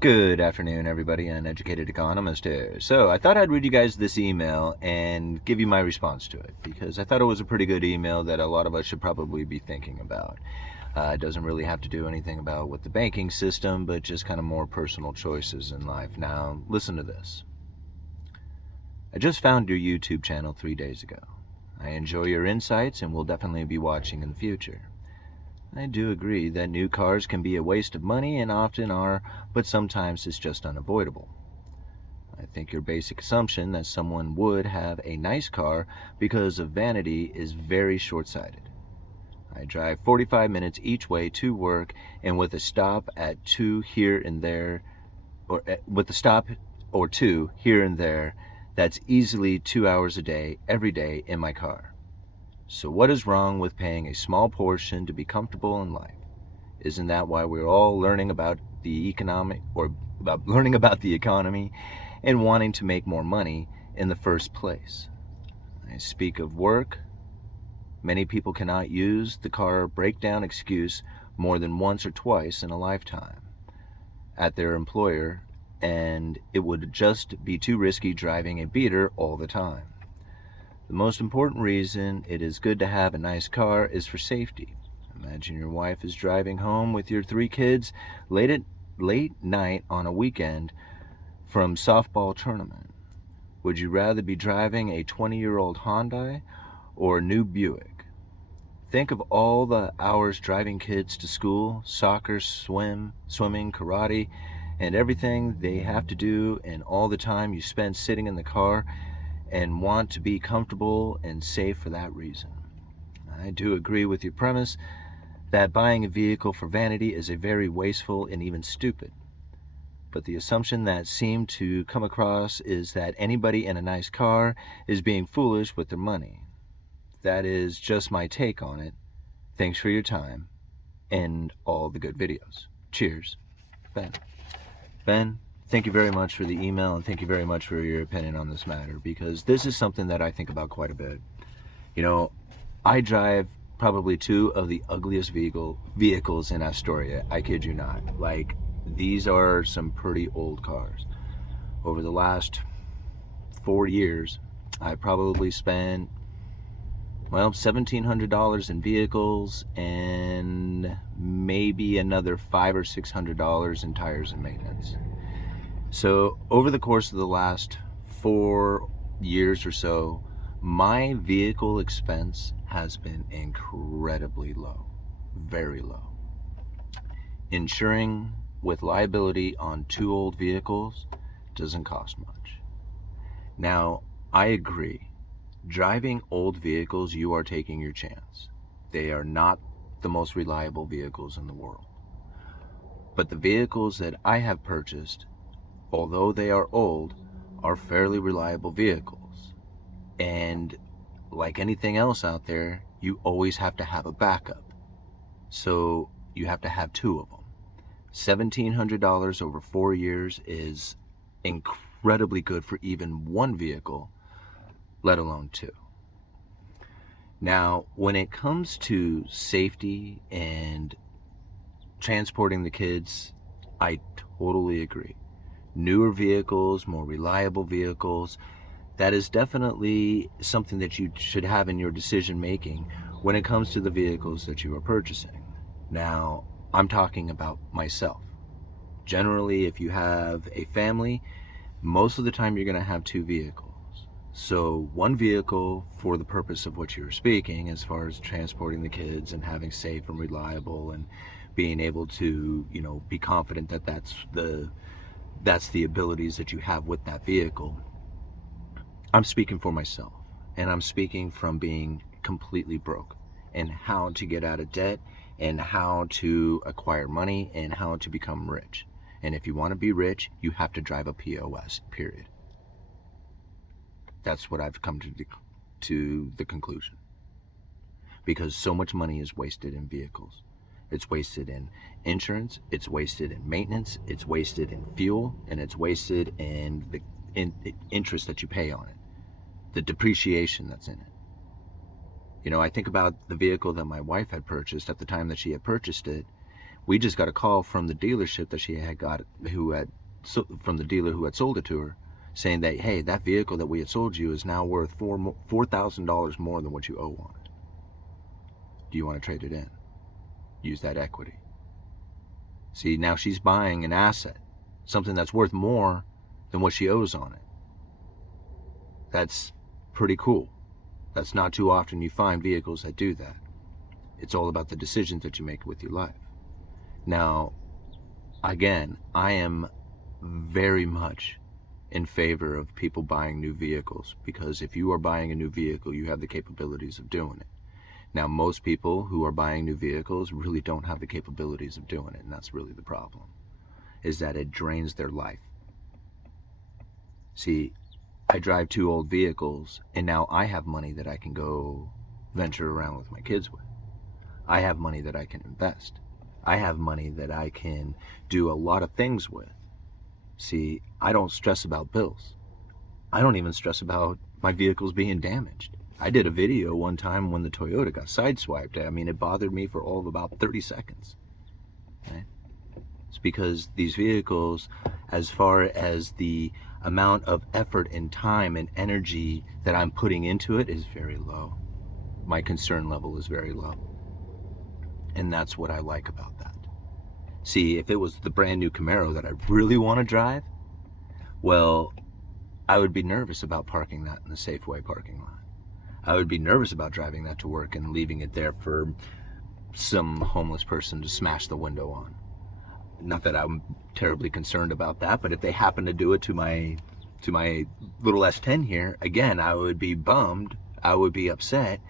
Good afternoon, everybody. An educated economist here. So I thought I'd read you guys this email and give you my response to it because I thought it was a pretty good email that a lot of us should probably be thinking about. It doesn't really have to do anything about with the banking system, but just kind of more personal choices in life. Now, listen to this. I just found your YouTube channel 3 days ago. I enjoy your insights and will definitely be watching in the future. I do agree that new cars can be a waste of money and often are, but sometimes it's just unavoidable. I think your basic assumption that someone would have a nice car because of vanity is very short-sighted. I drive 45 minutes each way to work, and with a stop at two here and there, or with a stop or two here and there, that's easily 2 hours a day, every day in my car. So what is wrong with paying a small portion to be comfortable in life? Isn't that why we're all learning about the economy and wanting to make more money in the first place? I speak of work. Many people cannot use the car breakdown excuse more than once or twice in a lifetime at their employer, and it would just be too risky driving a beater all the time. The most important reason it is good to have a nice car is for safety. Imagine your wife is driving home with your 3 kids late night on a weekend from softball tournament. Would you rather be driving a 20-year-old Hyundai or a new Buick? Think of all the hours driving kids to school, soccer, swimming, karate, and everything they have to do, and all the time you spend sitting in the car and want to be comfortable and safe for that reason. I do agree with your premise that buying a vehicle for vanity is a very wasteful and even stupid. But the assumption that seemed to come across is that anybody in a nice car is being foolish with their money. That is just my take on it. Thanks for your time and all the good videos. Cheers, Ben. Ben, thank you very much for the email, and thank you very much for your opinion on this matter, because this is something that I think about quite a bit. You know, I drive probably 2 of the ugliest vehicles in Astoria. I kid you not. Like, these are some pretty old cars. Over the last 4 years, I probably spent, well, $1,700 in vehicles and maybe another $500 or $600 in tires and maintenance. So over the course of the last 4 years or so, my vehicle expense has been incredibly low, very low. Insuring with liability on 2 old vehicles doesn't cost much. Now, I agree. Driving old vehicles, you are taking your chance. They are not the most reliable vehicles in the world. But the vehicles that I have purchased, although they are old, are fairly reliable vehicles. And like anything else out there, you always have to have a backup. So you have to have 2 of them. $1,700 over 4 years is incredibly good for even 1 vehicle, let alone 2. Now, when it comes to safety and transporting the kids, I totally agree. Newer vehicles, more reliable vehicles, that is definitely something that you should have in your decision making when it comes to the vehicles that you are purchasing. Now, I'm talking about myself. Generally, if you have a family, most of the time you're going to have 2 vehicles. So 1 vehicle for the purpose of what you're speaking, as far as transporting the kids and having safe and reliable and being able to, be confident that that's the abilities that you have with that vehicle. I'm speaking for myself, and I'm speaking from being completely broke and how to get out of debt and how to acquire money and how to become rich. And if you want to be rich, you have to drive a P.O.S, period. That's what I've come to the conclusion. Because so much money is wasted in vehicles. It's wasted in insurance, it's wasted in maintenance, it's wasted in fuel, and it's wasted in the interest that you pay on it, the depreciation that's in it. I think about the vehicle that my wife had purchased at the time that she had purchased it. We just got a call from the dealership that she had got, from the dealer who had sold it to her, saying that, hey, that vehicle that we had sold you is now worth $4,000 more than what you owe on it. Do you want to trade it in? Use that equity. See, now she's buying an asset, something that's worth more than what she owes on it. That's pretty cool. That's not too often you find vehicles that do that. It's all about the decisions that you make with your life. Now, again, I am very much in favor of people buying new vehicles, because if you are buying a new vehicle, you have the capabilities of doing it. Now, most people who are buying new vehicles really don't have the capabilities of doing it, and that's really the problem, is that it drains their life. See, I drive 2 old vehicles, and now I have money that I can go venture around with my kids with. I have money that I can invest. I have money that I can do a lot of things with. See, I don't stress about bills. I don't even stress about my vehicles being damaged. I did a video one time when the Toyota got sideswiped. I mean, it bothered me for all of about 30 seconds. Right? It's because these vehicles, as far as the amount of effort and time and energy that I'm putting into it, is very low. My concern level is very low. And that's what I like about that. See, if it was the brand new Camaro that I really want to drive, well, I would be nervous about parking that in the Safeway parking lot. I would be nervous about driving that to work and leaving it there for some homeless person to smash the window on. Not that I'm terribly concerned about that, but if they happen to do it to my little S10 here, again, I would be bummed. I would be upset,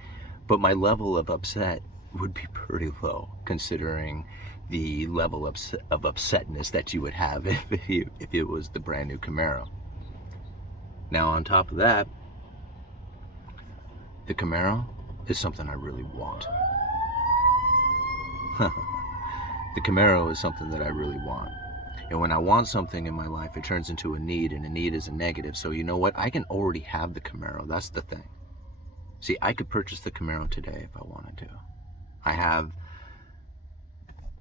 but my level of upset would be pretty low, considering the level of upsetness that you would have if it was the brand new Camaro. Now, on top of that, the Camaro is something I really want. The Camaro is something that I really want. And when I want something in my life, it turns into a need, and a need is a negative. So you know what? I can already have the Camaro. That's the thing. See, I could purchase the Camaro today if I wanted to.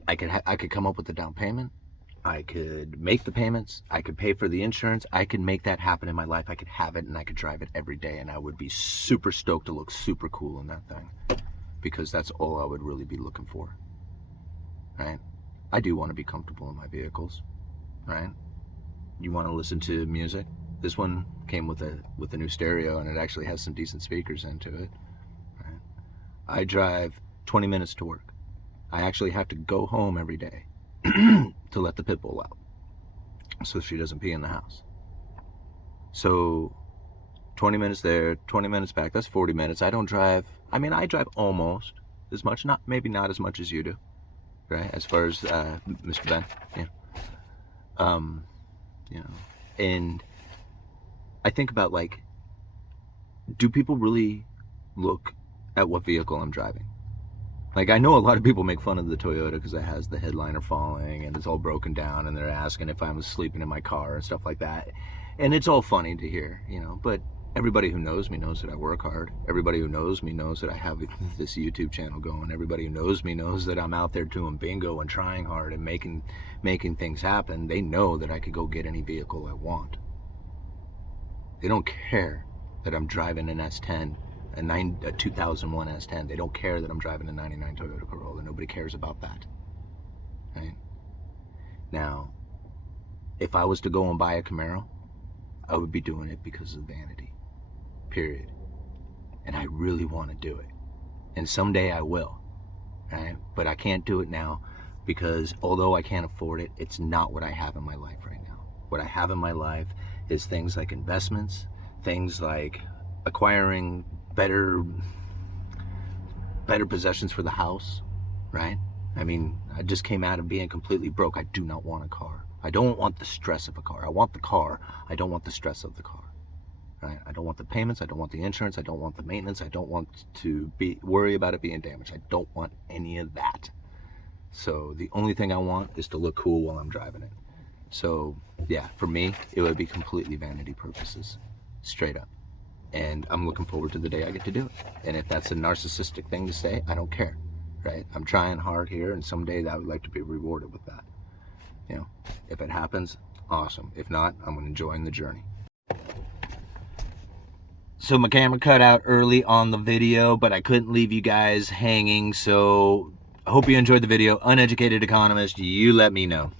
I could come up with the down payment. I could make the payments. I could pay for the insurance. I could make that happen in my life. I could have it, and I could drive it every day, and I would be super stoked to look super cool in that thing, because that's all I would really be looking for, right? I do want to be comfortable in my vehicles, right? You want to listen to music? This one came with a new stereo, and it actually has some decent speakers into it, right? I drive 20 minutes to work. I actually have to go home every day to let the pit bull out so she doesn't pee in the house. So 20 minutes there, 20 minutes back, that's 40 minutes. I drive almost as much, maybe not as much as you do, right? As far as Mr. Ben, yeah. And I think about, like, do people really look at what vehicle I'm driving? Like, I know a lot of people make fun of the Toyota because it has the headliner falling and it's all broken down, and they're asking if I was sleeping in my car and stuff like that. And it's all funny to hear, but everybody who knows me knows that I work hard. Everybody who knows me knows that I have this YouTube channel going. Everybody who knows me knows that I'm out there doing bingo and trying hard and making things happen. They know that I could go get any vehicle I want. They don't care that I'm driving an S10. A 2001 S10. They don't care that I'm driving a 99 Toyota Corolla. Nobody cares about that. Right? Now, if I was to go and buy a Camaro, I would be doing it because of vanity. Period. And I really want to do it. And someday I will. Right? But I can't do it now because although I can't afford it, it's not what I have in my life right now. What I have in my life is things like investments, things like acquiring better possessions for the house, right? I mean, I just came out of being completely broke. I do not want a car. I don't want the stress of a car. I want the car. I don't want the stress of the car, right? I don't want the payments. I don't want the insurance. I don't want the maintenance. I don't want to worry about it being damaged. I don't want any of that. So the only thing I want is to look cool while I'm driving it. So yeah, for me, it would be completely vanity purposes, straight up. And I'm looking forward to the day I get to do it. And if that's a narcissistic thing to say, I don't care. right? I'm trying hard here, and someday I would like to be rewarded with that. You know, if it happens, awesome. If not, I'm enjoying the journey. So my camera cut out early on the video, but I couldn't leave you guys hanging, so I hope you enjoyed the video. Uneducated economist, you let me know.